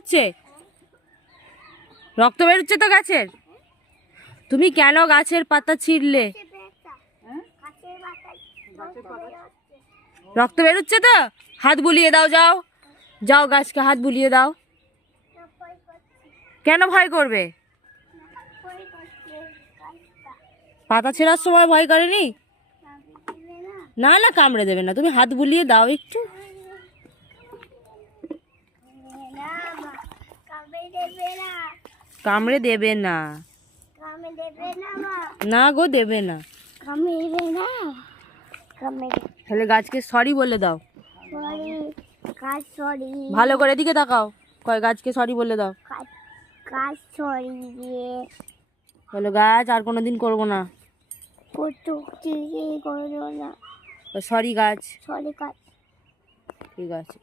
বেরোচ্ছে? রক্ত বেরোচ্ছে তো গাছের। তুমি কেন গাছের পাতা ছিঁড়লে? রক্ত বেরোচ্ছে তো? হাত বুলিয়ে দাও, যাও যাও গাছকে হাত বুলিয়ে দাও। কেন ভয় করবে? পাতা ছেঁড়ার সময় ভয় করেনি? না না, কামড়ে দেবে না, তুমি হাত বুলিয়ে দাও একটু। কামড়ে দেবে না। না গো, দেবে না। তাহলে গাছকে সরি বলে দাও। ভালো করে এদিকে তাকাও, কয় গাছকে সরি বলে দাও। বলো গাছ আর কোনোদিন করবো না। সরি গাছ। ঠিক আছে।